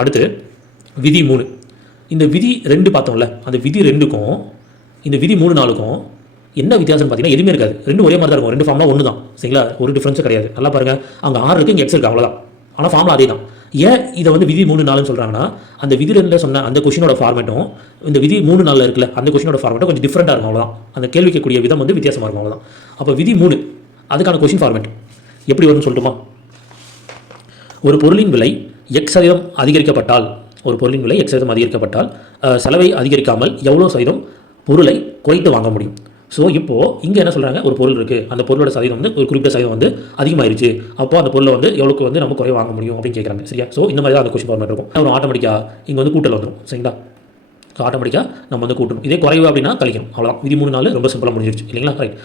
அடுத்து விதி 3. இந்த விதி 2 பார்த்தோம்ல, அந்த விதி 2க்கும் இந்த விதி 3 4க்கும் என்ன வித்தியாசம்னு பார்த்தீங்கன்னா எதுவுமே இருக்காது. ரெண்டும் ஒரே மாதிரி தான் இருக்கும். ரெண்டு ஃபார்ம்லாம் ஒன்று தான், சரிங்களா? ஒரு டிஃப்ரென்ஸும் கிடையாது. நல்லா பாருங்கள், அங்கே 6 இருக்குது, இங்கே எக்ஸ் இருக்குது, அவ்வளோதான். ஆனால் ஃபார்ம்லாம் அதே தான். ஏன் இதை வந்து விதி 3 4ன்னு சொல்கிறாங்கன்னா, அந்த விதி 2 சொன்ன அந்த கொஷினோட ஃபார்மேட்டும் இந்த விதி 3 4 இருக்குல்ல அந்த கொஷினோட ஃபார்மேட்டும் கொஞ்சம் டிஃப்ரெண்ட்டாக இருக்கும், அவ்வளோதான். அந்த கேள்விக்கக்கூடிய விதம் வந்து வித்தியாசமாக இருக்கும், அவ்வளோதான். அப்போ விதி 3 அதுக்கான கொஷின் ஃபார்மேட் எப்படி வரும்னு சொல்லட்டுமா? ஒரு பொருளின் விலை x% அதிகரிக்கப்பட்டால், ஒரு பொருளின் விலை x% அதிகரிக்கப்பட்டால் செலவை அதிகரிக்காமல் எவ்வளோ சதவீதம் பொருளை குறைத்து வாங்க முடியும்? ஸோ இப்போது இங்கே என்ன சொல்கிறாங்க, ஒரு பொருள் இருக்குது, அந்த பொருளோட சதவீதம் வந்து ஒரு குறிப்பிட்ட சதவீதம் வந்து அதிகமாகிருச்சு, அப்போ அந்த பொருளை வந்து எவ்வளோக்கு வந்து நம்ம குறைய வாங்க முடியும் அப்படின்னு கேட்குறாங்க, சரியா? ஸோ இந்த மாதிரி தான் அந்த கொஸ்டின் ஃபார்மேட் இருக்கும். ஒரு ஆட்டோமேட்டிக்காக இங்கே வந்து கூட்டல் வந்துடும், சரிங்களா? ஸோ ஆட்டோமேட்டிக்காக நம்ம வந்து கூட்டணும். இதே குறைவு அப்படின்னா கழிக்கணும், அவ்வளோதான். விதி 3 4 ரொம்ப சிம்பிளாக முடிஞ்சிருச்சு, இல்லைங்களா? ரைட்.